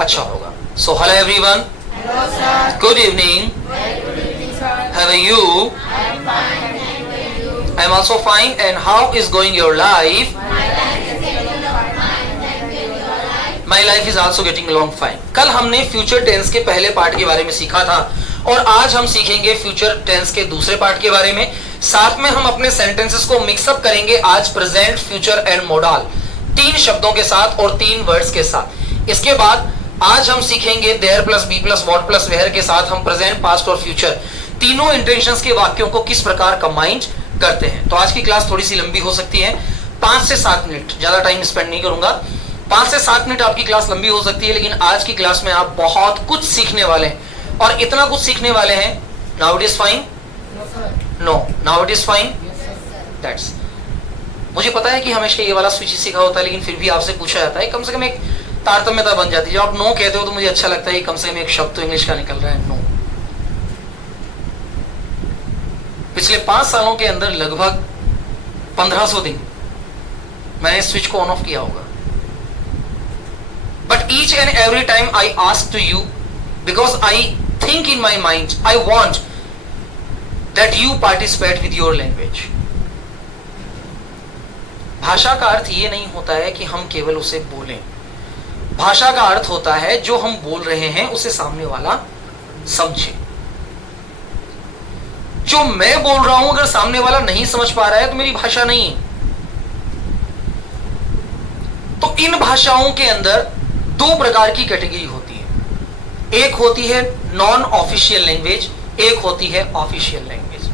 अच्छा होगा। So hello everyone, good evening, how are you? I am also fine. And how is going your life? My life is also getting along fine. कल हमने future tense के पहले part के बारे में सीखा था और आज हम सीखेंगे फ्यूचर टेंस के दूसरे पार्ट के बारे में। साथ में हम अपने सेंटेंसेस को मिक्सअप करेंगे आज प्रेजेंट, फ्यूचर एंड मोडाल, 3 शब्दों के साथ और 3 वर्ड्स के साथ। इसके बाद आज हम सीखेंगे there plus be plus what plus where के साथ हम प्रेजेंट, पास्ट और फ्यूचर तीनों इंटेंशंस के वाक्यों को किस प्रकार कंबाइन करते हैं। तो आज की क्लास थोड़ी सी लंबी हो सकती है, 5 से 7 मिनट, ज्यादा टाइम स्पेंड नहीं करूंगा। 5 से 7 मिनट आपकी क्लास लंबी हो सकती है, लेकिन आज की क्लास में आप बहुत कुछ सीखने वाले हैं और इतना कुछ सीखने वाले हैं। Now it is fine? No, now it is fine? That's, मुझे पता है कि हमेशा ये वाला स्विच सीखा होता है, लेकिन फिर भी आपसे पूछा जाता है, कम से कम एक तारतम्यता बन जाती है। जब आप नो कहते हो तो मुझे अच्छा लगता है कि कम से कम एक शब्द तो इंग्लिश का निकल रहा है, नो। पिछले 5 सालों के अंदर लगभग 1500 दिन मैंने स्विच को ऑन ऑफ किया होगा। But each and every time I ask to you, because I think in my mind, I want that you participate with your language. भाषा का अर्थ ये नहीं होता है कि हम केवल उसे बोलें। भाषा का अर्थ होता है जो हम बोल रहे हैं उसे सामने वाला समझे। जो मैं बोल रहा हूं अगर सामने वाला नहीं समझ पा रहा है तो मेरी भाषा नहीं। तो इन भाषाओं के अंदर 2 प्रकार की कैटेगरी होती है। एक होती है नॉन ऑफिशियल लैंग्वेज, एक होती है ऑफिशियल लैंग्वेज।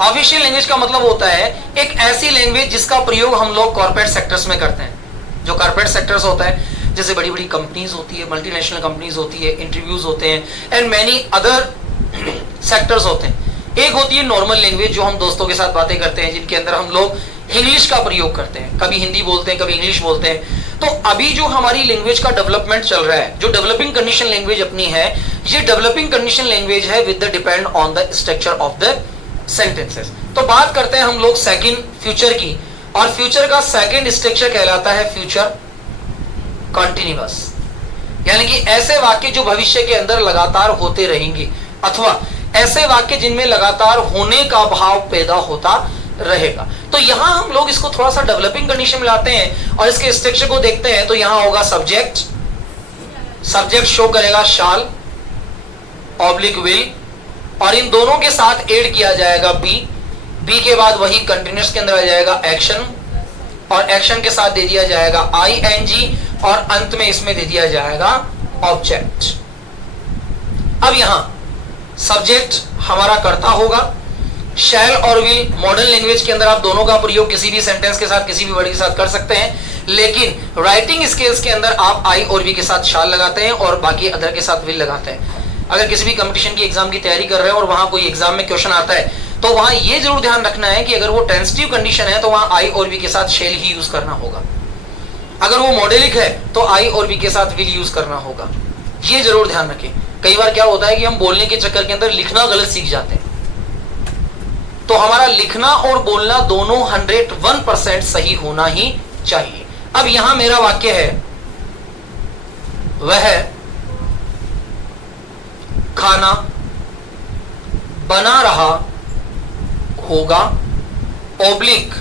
ऑफिशियल लैंग्वेज का मतलब होता है एक ऐसी लैंग्वेज जिसका प्रयोग हम लोग कॉर्पोरेट सेक्टर्स में करते हैं। जो कॉर्पोरेट सेक्टर्स होता है, जैसे बड़ी बड़ी कंपनीज होती है, मल्टीनेशनल कंपनीज होती है, इंटरव्यूज होते हैं एंड मैनी अदर सेक्टर्स होते हैं। एक होती है नॉर्मल लैंग्वेज जो हम दोस्तों के साथ बातें करते हैं, जिनके अंदर हम लोग इंग्लिश का प्रयोग करते हैं, कभी हिंदी बोलते हैं, कभी इंग्लिश बोलते हैं। तो अभी जो हमारी लैंग्वेज का डेवलपमेंट चल रहा है, जो डेवलपिंग कंडीशन लैंग्वेज अपनी है, ये डेवलपिंग कंडीशन लैंग्वेज है with the depend on the structure of the sentences. तो बात करते हैं हम लोग सेकंड फ्यूचर की, और फ्यूचर का सेकंड स्ट्रक्चर कहलाता है फ्यूचर कॉन्टिन्यूअस, यानी कि ऐसे वाक्य जो भविष्य के अंदर लगातार होते रहेंगे, अथवा ऐसे वाक्य जिनमें लगातार होने का भाव पैदा होता रहेगा। तो यहां हम लोग इसको थोड़ा सा डेवलपिंग कंडीशन में लाते हैं और इसके स्ट्रक्चर को देखते हैं। तो यहां होगा सब्जेक्ट, सब्जेक्ट शो करेगा शाल ऑब्लिक विल, और इन दोनों के साथ ऐड किया जाएगा बी। बी के बाद वही कंटिन्यूअस के अंदर आ जाएगा एक्शन, और एक्शन के साथ दे दिया जाएगा आईएनजी, और अंत में इसमें दे दिया जाएगा ऑब्जेक्ट। अब यहां सब्जेक्ट हमारा कर्ता होगा, शैल और विल मॉडर्न लैंग्वेज के अंदर आप दोनों का प्रयोग किसी भी सेंटेंस के साथ, किसी भी वर्ड के साथ कर सकते हैं, लेकिन राइटिंग स्किल्स के अंदर आप आई और वी के साथ शाल लगाते हैं और बाकी अदर के साथ विल लगाते हैं। अगर किसी भी कंपटीशन की एग्जाम की तैयारी कर रहे हैं और वहां कोई एग्जाम में क्वेश्चन आता है, तो वहां यह जरूर ध्यान रखना है कि अगर वो टेंसिटिव कंडीशन है तो वहां आई और वी के साथ शैल ही यूज करना होगा। अगर वो मॉडेलिक है तो आई और वी के साथ विल यूज करना होगा। ये जरूर ध्यान रखें। कई बार क्या होता है कि हम बोलने के चक्कर के अंदर लिखना गलत सीख जाते हैं, तो हमारा लिखना और बोलना दोनों 101% सही होना ही चाहिए। अब यहां मेरा वाक्य है, वह खाना बना रहा होगा ऑब्लिक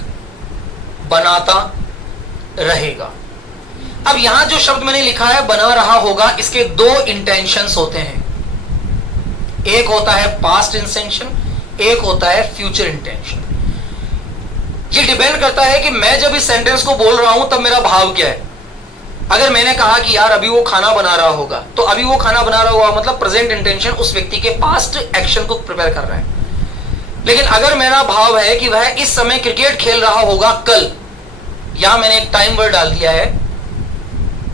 बनाता रहेगा। अब यहां जो शब्द मैंने लिखा है बना रहा होगा, इसके 2 इंटेंशंस होते हैं। एक होता है पास्ट इंटेंशन, एक होता है फ्यूचर इंटेंशन। ये डिपेंड करता है कि मैं जब इस सेंटेंस को बोल रहा हूं तब मेरा भाव क्या है। अगर मैंने कहा कि यार अभी वो खाना बना रहा होगा, तो अभी वो खाना बना रहा होगा मतलब प्रेजेंट इंटेंशन उस व्यक्ति के पास्ट एक्शन को प्रिपेयर कर रहा है। लेकिन अगर मेरा भाव है कि वह इस समय क्रिकेट खेल रहा होगा कल, यहां मैंने एक टाइम वर्ड डाल दिया है,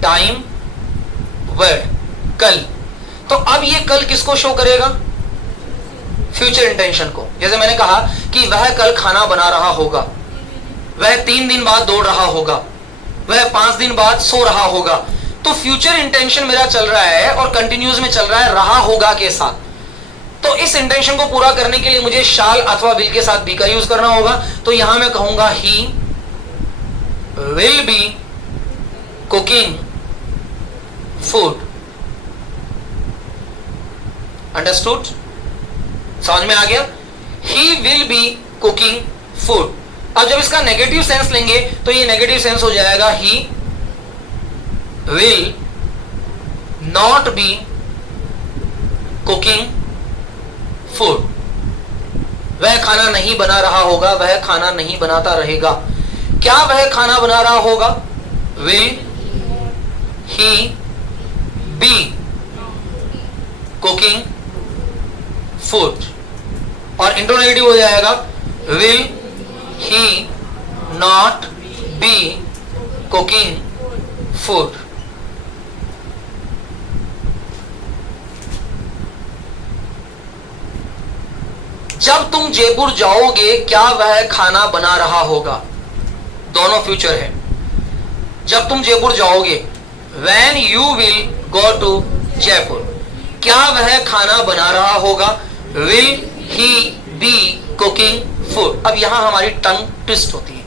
टाइम वर्ड, कल। तो अब ये कल किसको शो करेगा? फ्यूचर इंटेंशन को। जैसे मैंने कहा कि वह कल खाना बना रहा होगा, वह 3 दिन बाद दौड़ रहा होगा, वह 5 दिन बाद सो रहा होगा। तो फ्यूचर इंटेंशन मेरा चल रहा है और कंटिन्यूस में चल रहा है रहा होगा के साथ। तो इस इंटेंशन को पूरा करने के लिए मुझे शाल अथवा विल के साथ बी का यूज करना होगा। तो यहां मैं कहूंगा he will be cooking food. Understood? समझ में आ गया? He will be cooking food. अब जब इसका नेगेटिव सेंस लेंगे तो ये नेगेटिव सेंस हो जाएगा he will not be cooking food. वह खाना नहीं बना रहा होगा, वह खाना नहीं बनाता रहेगा। क्या वह खाना बना रहा होगा? Will he be cooking food. और इंट्रोनेगेटिव हो जाएगा will he not be cooking food. जब तुम जयपुर जाओगे क्या वह खाना बना रहा होगा? दोनों फ्यूचर है। जब तुम जयपुर जाओगे, when you will go to Jaipur, क्या वह खाना बना रहा होगा? will he be cooking food। अब यहां हमारी टंग ट्विस्ट होती है,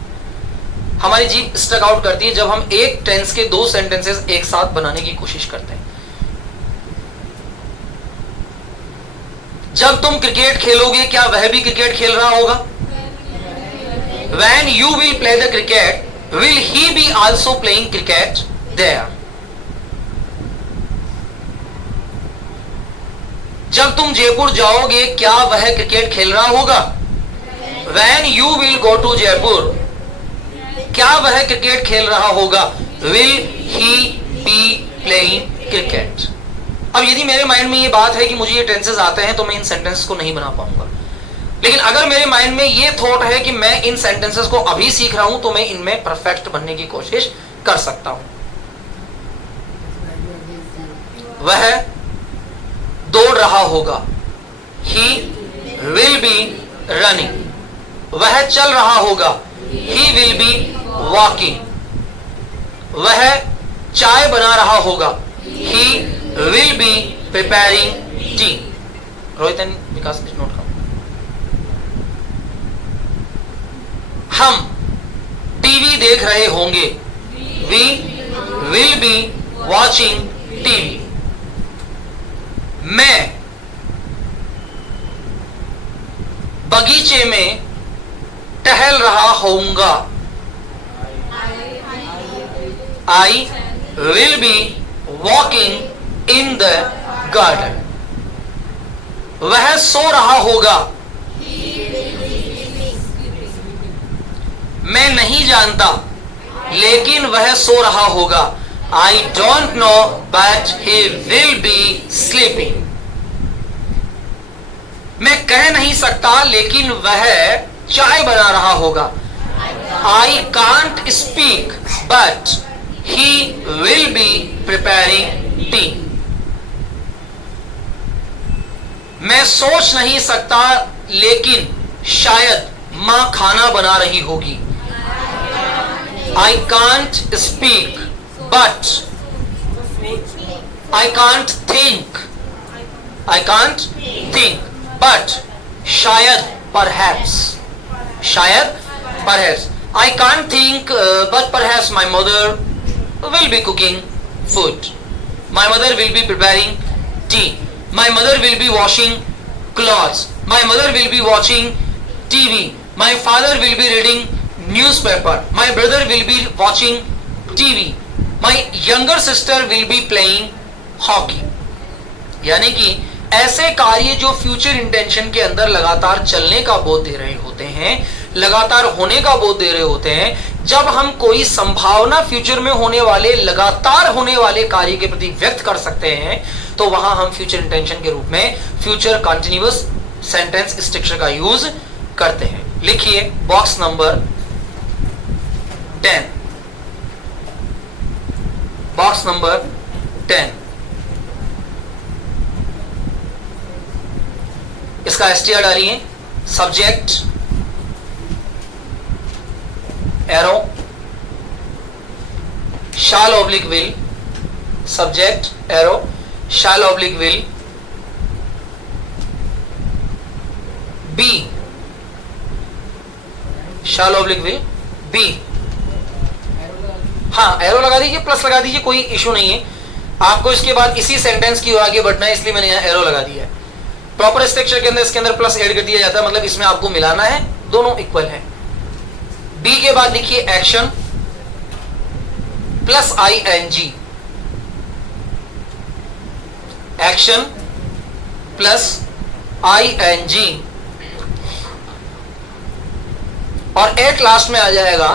हमारी जीभ स्टक आउट करती है जब हम एक टेंस के दो सेंटेंसेस एक साथ बनाने की कोशिश करते हैं। जब तुम क्रिकेट खेलोगे क्या वह भी क्रिकेट खेल रहा होगा? When you will play the cricket, will he be also playing cricket there? जब तुम जयपुर जाओगे क्या वह क्रिकेट खेल रहा होगा? When you will go to Jaipur, क्या वह क्रिकेट खेल रहा होगा? Will he be playing cricket? अब यदि मेरे माइंड में ये बात है कि मुझे ये टेंसेस आते हैं तो मैं इन सेंटेंसेस को नहीं बना पाऊंगा। लेकिन अगर मेरे माइंड में ये थॉट है कि मैं इन सेंटेंसेस को अभी सीख रहा हूं तो मैं इनमें परफेक्ट बनने की कोशिश कर सकता हूं। वह दौड़ रहा होगा, ही विल बी रनिंग। वह चल रहा होगा, ही विल बी वॉकिंग। वह चाय बना रहा होगा, ही will be preparing tea। Rohit and Vikas note करो। हम टीवी देख रहे होंगे, we will be watching TV। मैं बगीचे में टहल रहा होऊंगा, I will be walking in the garden। वह सो रहा होगा, मैं नहीं जानता लेकिन वह सो रहा होगा, I don't know but he will be sleeping। मैं कह नहीं सकता लेकिन वह चाय बना रहा होगा, I can't speak but he will be preparing tea। मैं सोच नहीं सकता लेकिन शायद मां खाना बना रही होगी, I can't speak but I can't think but शायद perhaps I can't think but perhaps my mother will be cooking food, my mother will be preparing tea, my mother will be washing clothes, my mother will be watching TV, my father will be reading newspaper, my brother will be watching TV, my younger sister will be playing hockey। यानी कि ऐसे कार्य जो future intention के अंदर लगातार चलने का बोध दे रहे होते हैं, लगातार होने का बोध दे रहे होते हैं। जब हम कोई संभावना फ्यूचर में होने वाले, लगातार होने वाले कार्य के प्रति व्यक्त कर सकते हैं तो वहां हम फ्यूचर इंटेंशन के रूप में फ्यूचर कंटिन्यूअस सेंटेंस स्ट्रक्चर का यूज करते हैं। लिखिए बॉक्स नंबर 10, बॉक्स नंबर 10। इसका एसटीआर डालिए, subject arrow, shall oblique will, subject arrow shall oblique will, be shall oblique will be. हाँ एरो लगा दीजिए, प्लस लगा दीजिए, कोई इशू नहीं है। आपको इसके बाद इसी सेंटेंस की ओर आगे बढ़ना है इसलिए मैंने यहां एरो लगा दिया है। प्रॉपर स्ट्रक्चर के अंदर इसके अंदर प्लस ऐड कर दिया जाता है, मतलब इसमें आपको मिलाना है, दोनों इक्वल है। बी के बाद लिखिए action plus ING, action plus ING, और एट लास्ट में आ जाएगा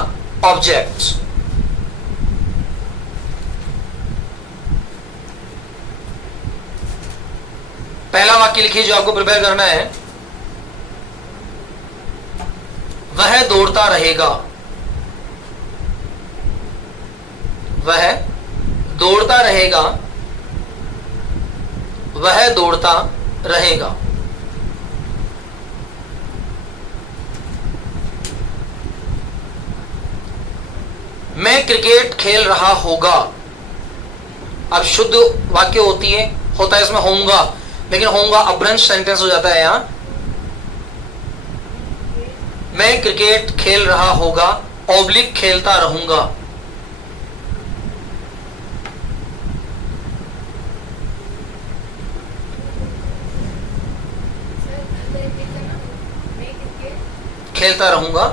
ऑब्जेक्ट। पहला वाक्य लिखिए जो आपको प्रिपेयर करना है, वह दौड़ता रहेगा, वह दौड़ता रहेगा, वह दौड़ता रहेगा। मैं क्रिकेट खेल रहा होगा। अब शुद्ध वाक्य होता है इसमें होऊंगा, लेकिन होऊंगा अभ्रंश सेंटेंस हो जाता है यहां। मैं क्रिकेट खेल रहा होगा, ऑब्लिक खेलता रहूंगा। खेलता रहूंगा,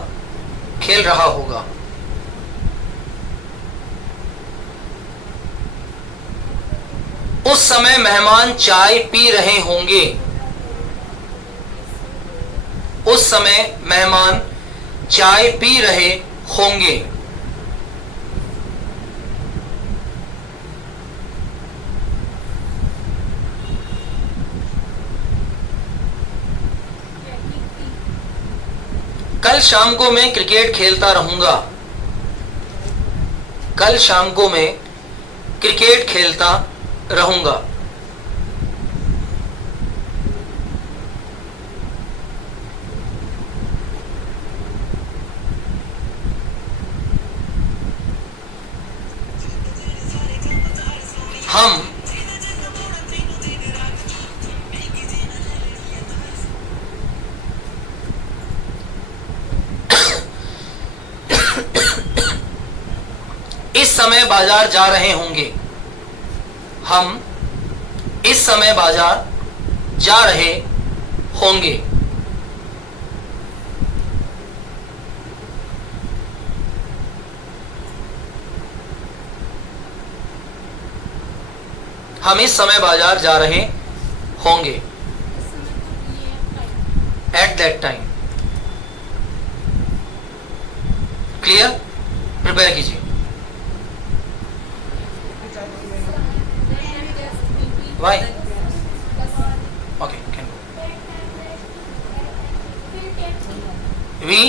खेल रहा होगा। उस समय मेहमान चाय पी रहे होंगे, उस समय मेहमान चाय पी रहे होंगे। कल शाम को मैं क्रिकेट खेलता रहूंगा, कल शाम को मैं क्रिकेट खेलता रहूंगा। हम इस समय बाजार जा रहे होंगे, हम इस समय बाजार जा रहे होंगे। हम इस समय बाजार जा रहे होंगे। At that time. Clear? Prepare कीजिए। Why? Okay, can go. We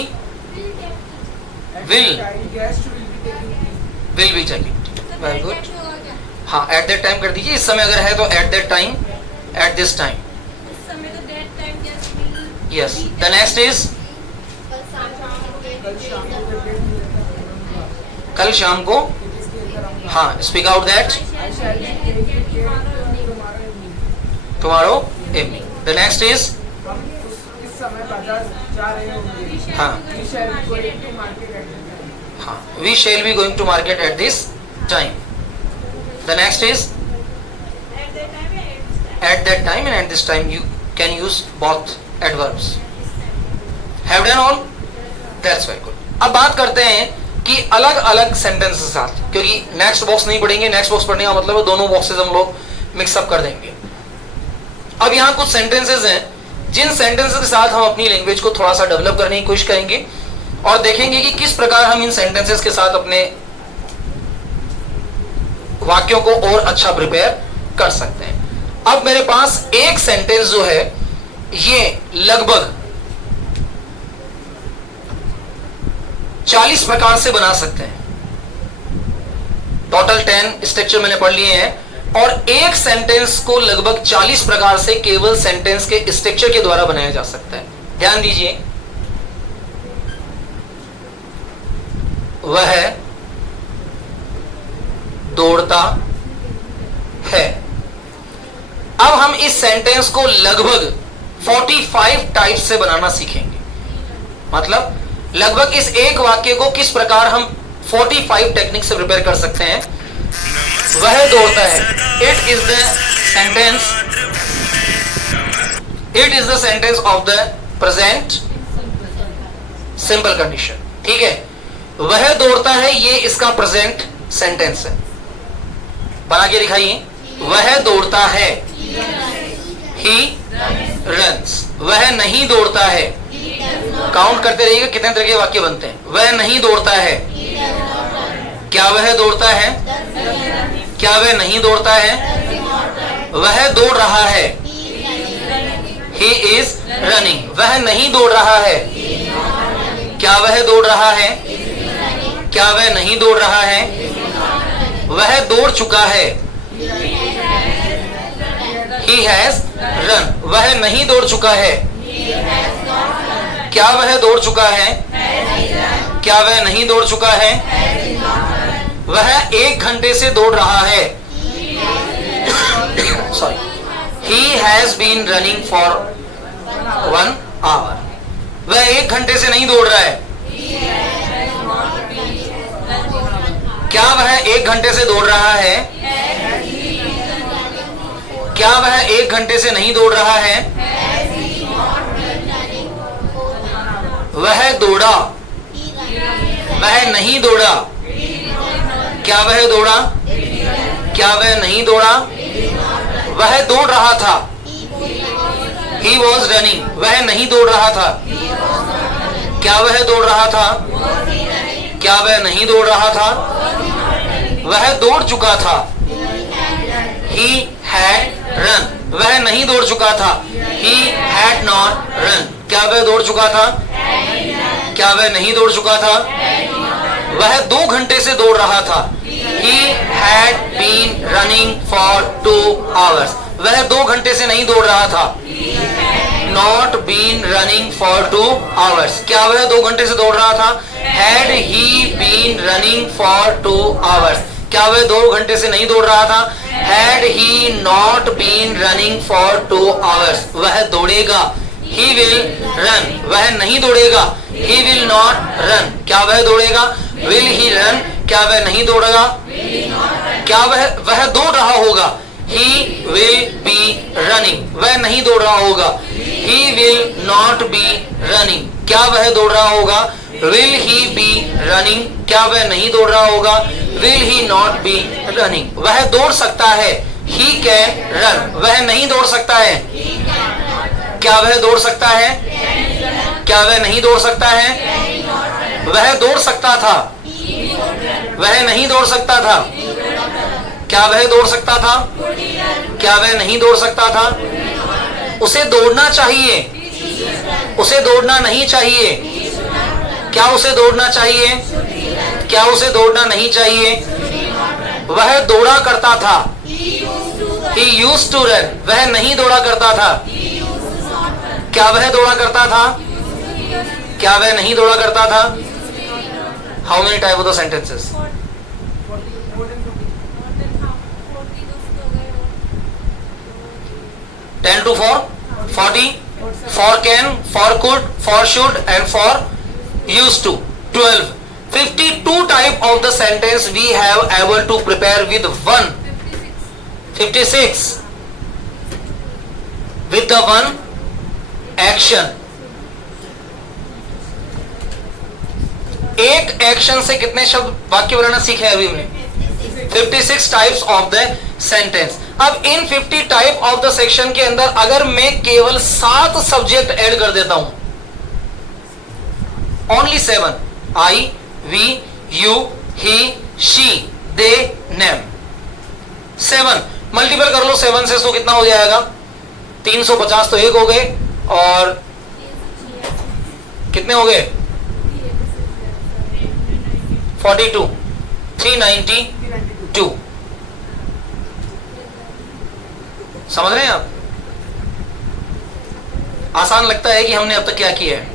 will be checking. Very good. हाँ, at that time कर दीजिए। इस समय अगर है तो at that time, at this time. Yes. The next is कल शाम को। हाँ, speak out that. Tomorrow evening. The next is हम इस समय बाजार जा रहे होंगे। हाँ We shall be going to market at this हाँ, we shall be going to market at this time. time. The next is at that time and at this time. You can use both adverbs. Have done all? That's very good. अब बात करते हैं कि अलग अलग sentence के साथ, क्योंकि नेक्स्ट बॉक्स नहीं पढ़ेंगे। नेक्स्ट बॉक्स पढ़ने का मतलब है दोनों बॉक्सेस हम लोग मिक्सअप कर देंगे। अब यहाँ कुछ सेंटेंसेस हैं जिन सेंटेंसेस के साथ हम अपनी लैंग्वेज को थोड़ा सा डेवलप करने की कोशिश करेंगे और देखेंगे कि किस प्रकार हम इन सेंटेंसेस के साथ अपने वाक्यों को और अच्छा प्रिपेयर कर सकते हैं। अब मेरे पास एक सेंटेंस जो है ये लगभग 40 प्रकार से बना सकते हैं। टोटल 10 स्ट्रक्चर मैंने पढ़ लिए हैं और एक सेंटेंस को लगभग 40 प्रकार से केवल सेंटेंस के स्ट्रक्चर के द्वारा बनाया जा सकता है। ध्यान दीजिए, वह दौड़ता है। अब हम इस सेंटेंस को लगभग 45 टाइप से बनाना सीखेंगे। मतलब लगभग इस एक वाक्य को किस प्रकार हम 45 टेक्निक से प्रिपेयर कर सकते हैं। वह दौड़ता है, it is the sentence it is the sentence of the present simple condition. ठीक है, वह दौड़ता है, ये इसका प्रेजेंट सेंटेंस है, बना के दिखाइए। वह दौड़ता है, ही रन्स। वह नहीं दौड़ता है, काउंट करते रहिएगा कितने तरह के वाक्य बनते हैं। वह नहीं दौड़ता है, क्या वह दौड़ता है, क्या वह नहीं दौड़ता है। वह दौड़ रहा है, he is running। वह नहीं दौड़ रहा है, क्या वह दौड़ रहा है, क्या वह नहीं दौड़ रहा है। वह दौड़ चुका है, he has run। वह नहीं दौड़ चुका है, क्या वह दौड़ चुका है, क्या वह नहीं दौड़ चुका है। वह 1 घंटे से दौड़ रहा है, sorry, he has been running for 1 hour। वह 1 घंटे से नहीं दौड़ रहा है, क्या वह 1 घंटे से दौड़ रहा है, क्या वह 1 घंटे से नहीं दौड़ रहा है। वह दौड़ा, वह नहीं दौड़ा, क्या वह दौड़ा, क्या वह नहीं दौड़ा। वह दौड़ रहा था, he was running। वह नहीं दौड़ रहा था, क्या वह दौड़ रहा था, क्या वह नहीं दौड़ रहा था। वह दौड़ चुका था, he had run। वह नहीं दौड़ चुका था, he had not run। क्या वह दौड़ चुका था, क्या वह नहीं दौड़ चुका था। वह 2 घंटे से दौड़ रहा था, he had been running for 2 hours। वह 2 घंटे से नहीं दौड़ रहा था, not been running for 2 hours। क्या वह 2 घंटे से दौड़ रहा था, had he been running for 2 hours। क्या वह 2 घंटे से नहीं दौड़ रहा था, had he not been running for 2 hours। वह दौड़ेगा, he will run। वह नहीं दौड़ेगा, he will not run। क्या वह दौड़ेगा, will he run। क्या वह नहीं दौड़ेगा, क्या वह दौड़ रहा होगा, he will be running। वह नहीं दौड़ रहा होगा, he will not be running। क्या वह दौड़ रहा होगा, will he be running। क्या वह नहीं दौड़ रहा होगा, will he not be running। वह दौड़ सकता है, he can run। वह नहीं दौड़ सकता है, क्या वह दौड़ सकता है, क्या वह नहीं दौड़ सकता है। वह दौड़ सकता था, वह नहीं दौड़ सकता था, क्या वह दौड़ सकता था, क्या वह नहीं दौड़ सकता था। उसे दौड़ना चाहिए, उसे दौड़ना नहीं चाहिए, क्या उसे दौड़ना चाहिए, क्या उसे दौड़ना नहीं चाहिए। वह दौड़ा करता था, he used to run। वह नहीं दौड़ा करता था, क्या वह दौड़ा करता था, क्या वह नहीं दौड़ा करता था। How many type of the sentences, 10 to 4, 40, for can, for could, for should and for used to, 12, 52 type of the sentence we have able to prepare with 1, 56 with the 1 action। एक एक्शन से कितने शब्द वाक्य बनाना सीखे अभी हमने, 56 types of the sentence. अब इन 50 type of the section के अंदर अगर मैं केवल 7 सब्जेक्ट ऐड कर देता हूं, only 7, I, we, you, he, she, they, name, 7 multiple कर लो 7 से, तो कितना हो जाएगा 350 तो एक हो गए, और कितने हो गए 42, 392। समझ रहे हैं आप? आसान लगता है कि हमने अब तक क्या किया है।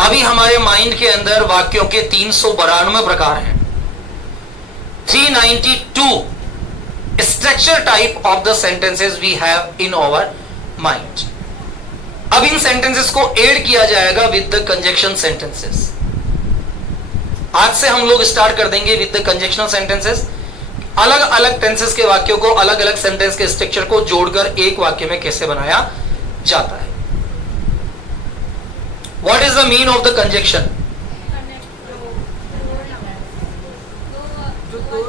अभी हमारे माइंड के अंदर वाक्यों के 392 प्रकार हैं। 392 structure type of the sentences we have in our mind. अब इन सेंटेंसेस को ऐड किया जाएगा विद द कंजक्शन सेंटेंसेस। आज से हम लोग स्टार्ट कर देंगे विद द कंजक्शनल सेंटेंसेस। अलग अलग टेंसेस के वाक्यों को अलग अलग सेंटेंस के स्ट्रक्चर को जोड़कर एक वाक्य में कैसे बनाया जाता है। What is the mean of the conjunction? जो दो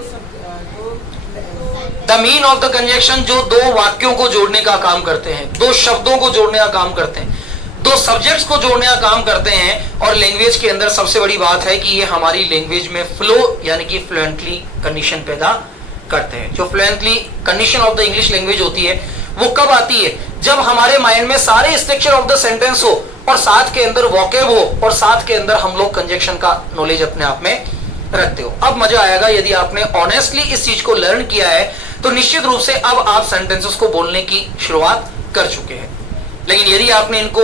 the mean of the conjunction जो दो वाक्यों को जोड़ने का काम करते हैं, दो शब्दों को जोड़ने का काम करते हैं, दो सब्जेक्ट्स को जोड़ने का काम करते हैं। और लैंग्वेज के अंदर सबसे बड़ी बात है कि ये हमारी लैंग्वेज में फ्लो यानी कि फ्लुएंटली कंडीशन पैदा करते हैं। जो fluently condition of the English language होती है वो कब आती है? जब हमारे माइंड में सारे स्ट्रक्चर ऑफ द सेंटेंस हो और साथ के अंदर वोकैब हो और साथ के अंदर हम लोग कंजक्शन का नॉलेज अपने आप में रखते हो। अब मजा आएगा यदि आपने ऑनेस्टली इस चीज को लर्न किया है तो निश्चित रूप से अब आप सेंटेंसेस को बोलने की शुरुआत कर चुके हैं। लेकिन यदि आपने इनको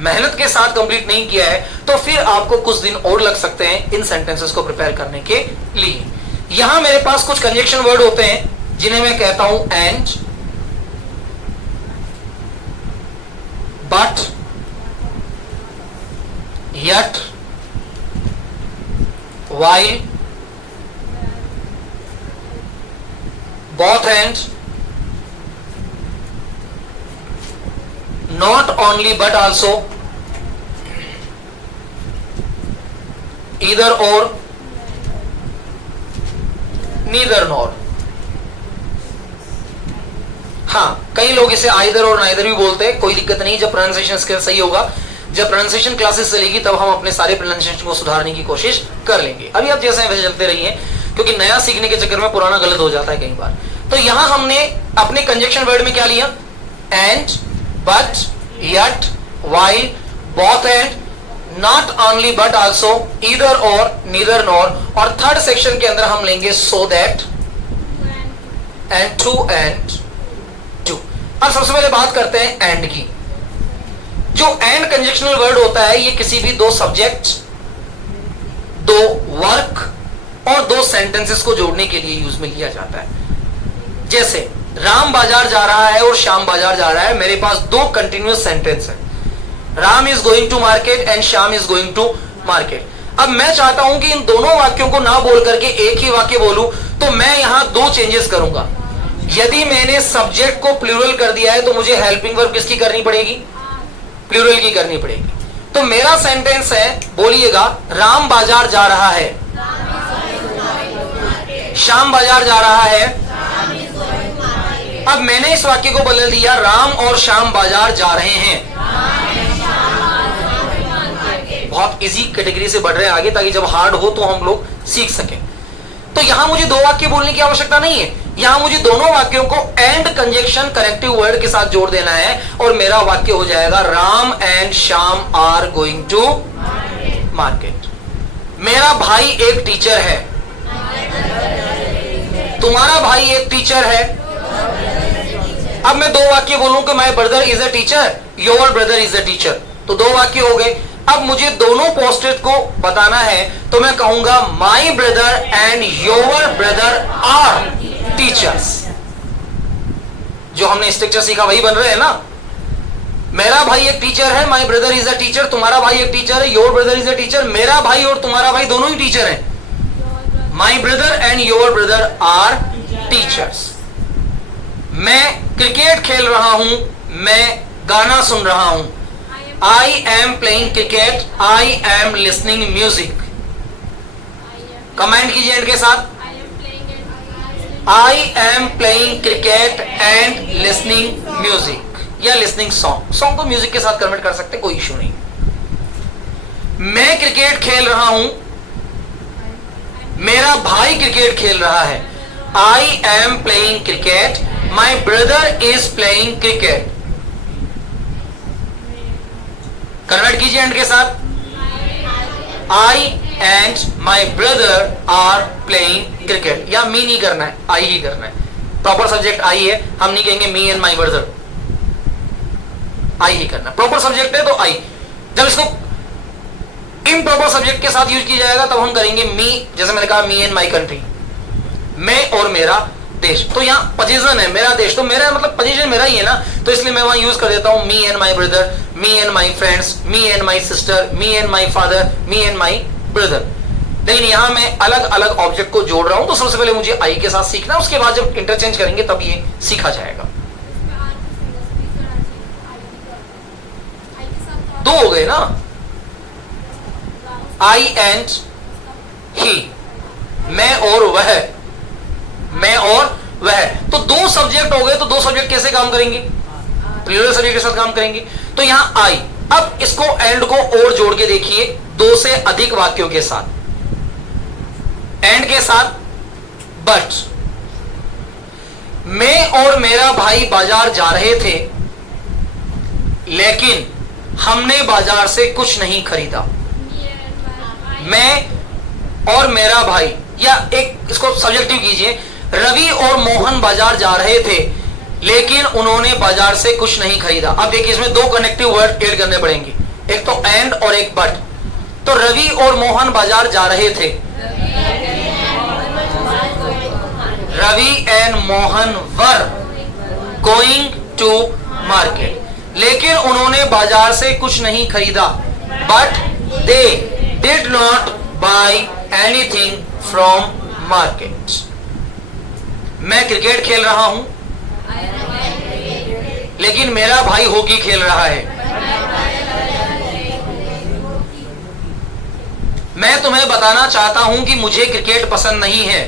मेहनत के साथ कंप्लीट नहीं किया है तो फिर आपको कुछ दिन और लग सकते हैं इन सेंटेंसेस को प्रिपेयर करने के लिए। यहां मेरे पास कुछ कंजक्शन वर्ड होते हैं जिन्हें मैं कहता हूं and, but, yet, while, both and, not only but also, either or, neither nor। हाँ, कई लोग इसे आइदर और नाइदर भी बोलते हैं, कोई दिक्कत नहीं, जब प्रोनाउंसिएशन स्किल सही होगा, जब प्रोनाउंसिएशन क्लासेस चलेगी तब हम अपने सारे प्रोनाउंसिएशन को सुधारने की कोशिश कर लेंगे। अभी आप जैसे वैसे चलते रहिए, क्योंकि नया सीखने के चक्कर में पुराना गलत हो जाता है कई बार। तो यहां हमने अपने कंजक्शन वर्ड में क्या लिया? And, but, yet, while, both and, not only but also, either or, neither nor, और थर्ड सेक्शन के अंदर हम लेंगे so that and to and to. अब सबसे पहले बात करते हैं एंड की। जो एंड कंजक्शनल वर्ड होता है ये किसी भी दो सब्जेक्ट, दो वर्क और दो सेंटेंसेस को जोड़ने के लिए यूज में लिया जाता है। जैसे राम बाजार जा रहा है और श्याम बाजार जा रहा है, मेरे पास दो कंटिन्यूअस सेंटेंस है, Ram is going to market and Shyam is going to market. अब मैं चाहता हूं कि इन दोनों वाक्यों को ना बोल करके एक ही वाक्य बोलूं, तो मैं यहां दो चेंजेस करूंगा। यदि मैंने सब्जेक्ट को प्लूरल कर दिया है तो मुझे हेल्पिंग वर्ब किसकी करनी पड़ेगी? प्लूरल की करनी पड़ेगी। तो मेरा सेंटेंस है, बोलिएगा, राम बाजार जा रहा है, श्याम बाजार जा रहा है। अब मैंने इस वाक्य को बदल दिया, राम और श्याम बाजार जा रहे हैं। बहुत इजी कैटेगरी से बढ़ रहे हैं आगे, ताकि जब हार्ड हो तो हम लोग सीख सकें। तो यहां मुझे दो वाक्य बोलने की आवश्यकता नहीं है, यहां मुझे दोनों वाक्यों को एंड कंजक्शन करेक्टिव वर्ड के साथ जोड़ देना है और मेरा वाक्य हो जाएगा, Ram and Shyam are going to market. मेरा भाई एक टीचर है, तुम्हारा भाई एक टीचर है। अब मैं दो वाक्य बोलूं कि my brother is a teacher, your brother is a teacher, तो दो वाक्य हो गए। अब मुझे दोनों पोस्टेड को बताना है तो मैं कहूंगा, my brother and your brother are teachers. जो हमने स्ट्रक्चर सीखा वही बन रहे हैं ना। मेरा भाई एक टीचर है, my brother is a teacher, तुम्हारा भाई एक टीचर है, your brother is a teacher, मेरा भाई और तुम्हारा भाई दोनों ही टीचर हैं। My brother and your brother are teachers. मैं क्रिकेट खेल रहा हूं, मैं गाना सुन रहा हूं। I am playing cricket, I am listening music। Comment कीजिए एंड के साथ, I am playing cricket and listening music या listening song। सॉन्ग को म्यूजिक के साथ कन्वर्ट कर सकते, कोई इशू नहीं। मैं क्रिकेट खेल रहा हूं, मेरा भाई क्रिकेट खेल रहा है। I am playing cricket, my brother is playing cricket। Convert कीजिए एंड के साथ, I and my brother are playing cricket, या मी नहीं करना है, आई ही करना है। प्रॉपर सब्जेक्ट आई है, हम नहीं कहेंगे मी एंड माई ब्रदर, आई ही करना। प्रॉपर सब्जेक्ट है तो आई। जब इसको इम्प्रॉपर सब्जेक्ट के साथ यूज किया जाएगा तब हम करेंगे मी, जैसे मैंने कहा मी एंड माई कंट्री, मैं और मेरा देश। तो यहाँ पोजीशन है मेरा देश, तो मेरा मतलब पोजीशन मेरा ही है ना, तो इसलिए मैं वहां यूज कर देता हूं me and my brother, me and my friends, me and my sister, me and my father, me and my brother. लेकिन यहां मैं अलग अलग ऑब्जेक्ट को जोड़ रहा हूं, तो सबसे पहले मुझे आई के साथ सीखना, उसके बाद जब इंटरचेंज करेंगे तब ये सीखा जाएगा। दो हो गए ना, आई एंड ही, मैं और वह, मैं और वह। तो दो सब्जेक्ट हो गए, तो दो सब्जेक्ट कैसे काम करेंगे? प्लूरल सब्जेक्ट के साथ काम करेंगे। तो यहां आई, अब इसको एंड को और जोड़ के देखिए, दो से अधिक वाक्यों के साथ, एंड के साथ बट। मैं और मेरा भाई बाजार जा रहे थे, लेकिन हमने बाजार से कुछ नहीं खरीदा। मैं और मेरा भाई, या एक इसको सब्जेक्टिव कीजिए, रवि और मोहन बाजार जा रहे थे, लेकिन उन्होंने बाजार से कुछ नहीं खरीदा। अब देखिए इसमें दो कनेक्टिव वर्ड ऐड करने पड़ेंगे, एक तो एंड और एक बट। तो रवि और मोहन बाजार जा रहे थे, Ravi and Mohan were going to market, लेकिन उन्होंने बाजार से कुछ नहीं खरीदा। But they did not buy anything from market. मैं क्रिकेट खेल रहा हूं, लेकिन मेरा भाई हॉकी खेल रहा है। मैं तुम्हें बताना चाहता हूं कि मुझे क्रिकेट पसंद नहीं है,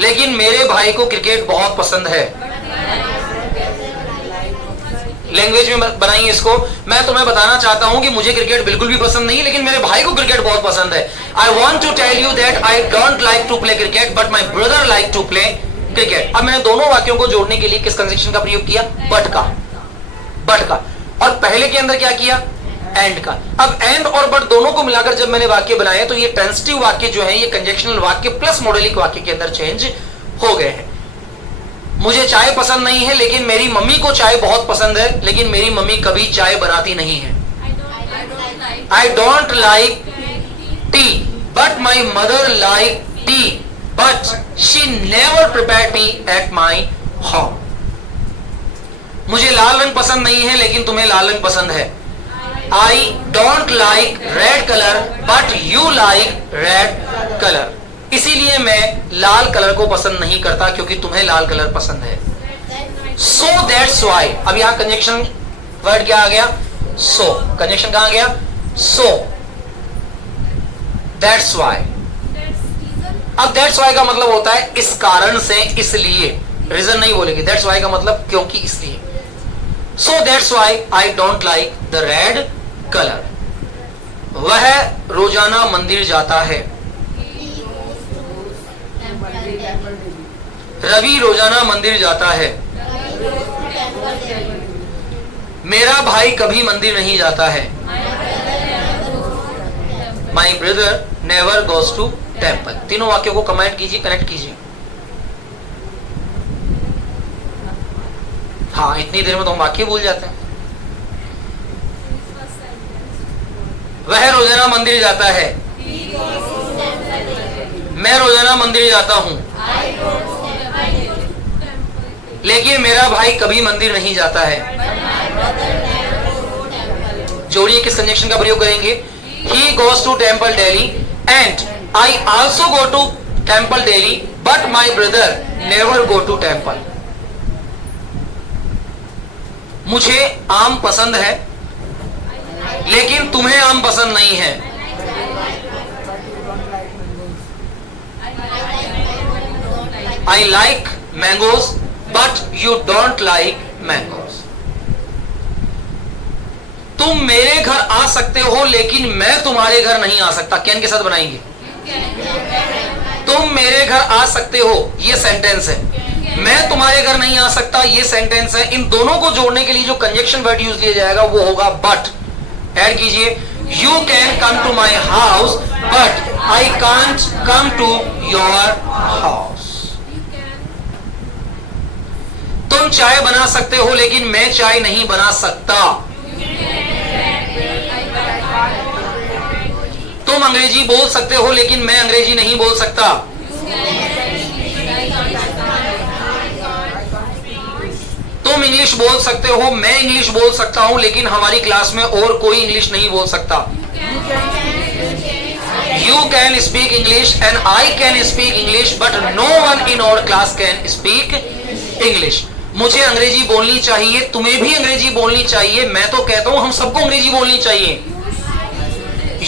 लेकिन मेरे भाई को क्रिकेट बहुत पसंद है। लैंग्वेज में बनाइए इसको, मैं तुम्हें बताना चाहता हूं कि मुझे क्रिकेट बिल्कुल भी पसंद नहीं, लेकिन मेरे भाई को क्रिकेट बहुत पसंद है। I want to tell you that I don't like to play cricket, but my brother like to play cricket. अब मैंने दोनों वाक्यों को जोड़ने के लिए किस कंजंक्शन का प्रयोग किया? बट का, बट का। और पहले के अंदर क्या किया? एंड का। अब एंड और बट दोनों को मिलाकर जब मैंने वाक्य बनाया, तो ये ट्रांजिटिव वाक्य जो है, ये कंजंक्शनल वाक्य प्लस मॉडलिक वाक्य के अंदर चेंज हो गए हैं। मुझे चाय पसंद नहीं है, लेकिन मेरी मम्मी को चाय बहुत पसंद है, लेकिन मेरी मम्मी कभी चाय बनाती नहीं है। आई don't like T, but my mother like T, but she never prepared me at my home. मुझे लाल रंग पसंद नहीं है, लेकिन तुम्हें लाल रंग पसंद है। आई don't like red colour, but you like red colour. इसीलिए मैं लाल कलर को पसंद नहीं करता, क्योंकि तुम्हें लाल कलर पसंद है। So that's why. अब यहां कंजंक्शन वर्ड क्या आ गया? सो। कंजंक्शन कहां गया? So that's why. अब दैट्स वाई का मतलब होता है इस कारण से, इसलिए। रीजन नहीं बोलेंगे, दैट्स वाई का मतलब क्योंकि, इसलिए। So that's why I don't like the red colour. वह रोजाना मंदिर जाता है। रवि रोजाना मंदिर जाता है। मेरा भाई कभी मंदिर नहीं जाता है। My brother never goes to temple. तीनों वाक्यों को कमेंट कीजिए, कनेक्ट कीजिए। हाँ, इतनी देर में तो हम वाक्य भूल जाते हैं। वह रोजाना मंदिर जाता है। मैं रोजाना मंदिर जाता हूं, लेकिन मेरा भाई कभी मंदिर नहीं जाता है। जोड़िए, किस कंजंक्शन का प्रयोग करेंगे? He goes to temple daily and I also go to temple daily, but my brother never go to temple. मुझे आम पसंद है, लेकिन तुम्हें आम पसंद नहीं है। I like mangoes, but you don't like mangoes. तुम मेरे घर आ सकते हो, लेकिन मैं तुम्हारे घर नहीं आ सकता। कैन के साथ बनाएंगे। तुम मेरे घर आ सकते हो, ये सेंटेंस है। मैं तुम्हारे घर नहीं आ सकता, ये सेंटेंस है। इन दोनों को जोड़ने के लिए जो कंजंक्शन वर्ड यूज किया जाएगा वो होगा बट। ऐड कीजिए, you can come to my house, but I can't come to your house. तुम चाय बना सकते हो, लेकिन मैं चाय नहीं बना सकता। तुम अंग्रेजी बोल सकते हो, लेकिन मैं अंग्रेजी नहीं बोल सकता। तुम इंग्लिश बोल सकते हो, मैं इंग्लिश बोल सकता हूं, लेकिन हमारी क्लास में और कोई इंग्लिश नहीं बोल सकता। You can speak English and I can speak English, but no one in our class can speak English. मुझे अंग्रेजी बोलनी चाहिए, तुम्हें भी अंग्रेजी बोलनी चाहिए। मैं तो कहता हूं हम सबको अंग्रेजी बोलनी चाहिए।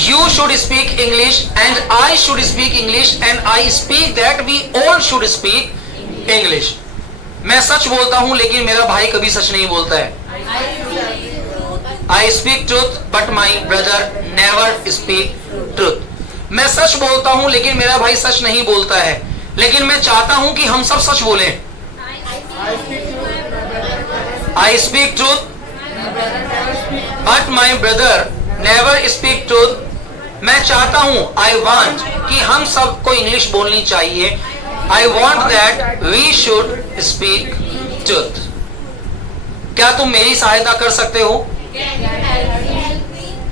You should speak English and I should speak English and I speak that we all should speak English. मैं सच बोलता हूं लेकिन मेरा भाई कभी सच नहीं बोलता है। I speak truth but my brother never speak truth. मैं सच बोलता हूं लेकिन मेरा भाई सच नहीं बोलता है, लेकिन मैं चाहता हूं कि हम सब सच बोलें। I speak truth but my brother never speak truth. मैं चाहता हूं, I want कि हम सबको इंग्लिश बोलनी चाहिए। I want that we should speak truth. क्या तुम मेरी सहायता कर सकते हो?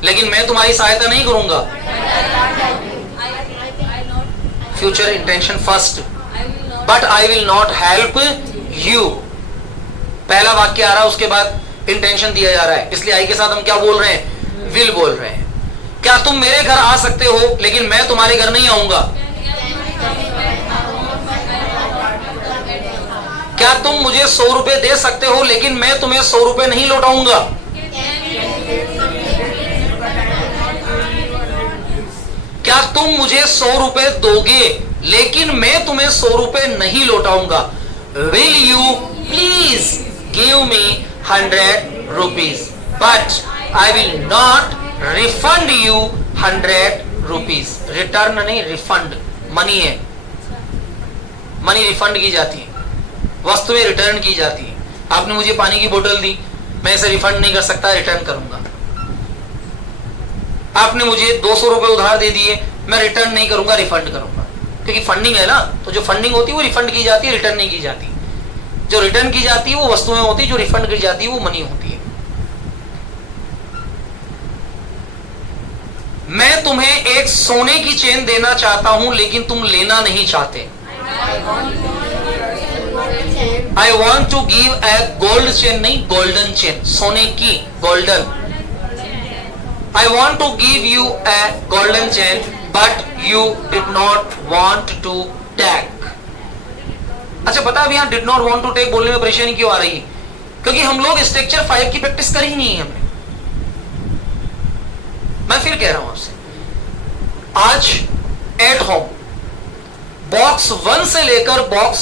लेकिन मैं तुम्हारी सहायता नहीं करूंगा। Future intention first, but I will not help you. पहला वाक्य आ रहा है, उसके बाद इंटेंशन दिया जा रहा है, इसलिए आई के साथ हम क्या बोल रहे हैं? विल बोल रहे हैं। क्या तुम मेरे घर आ सकते हो लेकिन मैं तुम्हारे घर नहीं आऊंगा? क्या तुम मुझे 100 रुपए दे सकते हो लेकिन मैं तुम्हें 100 रुपए नहीं लौटाऊंगा? क्या तुम मुझे 100 रुपए दोगे लेकिन मैं तुम्हें 100 रुपए नहीं लौटाऊंगा? Will you please give me 100 rupees, but I will not refund you 100 rupees. Return नहीं, रिफंड। मनी है, मनी रिफंड की जाती है, वस्तुएं रिटर्न की जाती है। आपने मुझे पानी की बोतल दी, मैं इसे रिफंड नहीं कर सकता, रिटर्न करूंगा। आपने मुझे 200 रुपए उधार दे दिए, मैं रिटर्न नहीं करूंगा, रिफंड करूंगा, क्योंकि फंडिंग है ना। तो जो फंडिंग होती है वो रिफंड की जाती है, रिटर्न नहीं की जाती। जो रिटर्न की जाती है वो वस्तुएं होती है, जो रिफंड की जाती है वो मनी होती है। मैं तुम्हें एक सोने की चेन देना चाहता हूं लेकिन तुम लेना नहीं चाहते। I want to give a gold chain, नहीं गोल्डन चेन, सोने की, golden. I want to give you a golden chain, but you did not want to take. अच्छा, पता है यहाँ did not want to take बोलने में परेशानी क्यों आ रही है? क्योंकि हम लोग स्ट्रक्चर 5 की प्रैक्टिस करी ही नहीं है हमने। मैं फिर कह रहा हूं आपसे, आज एट होम बॉक्स 1 से लेकर बॉक्स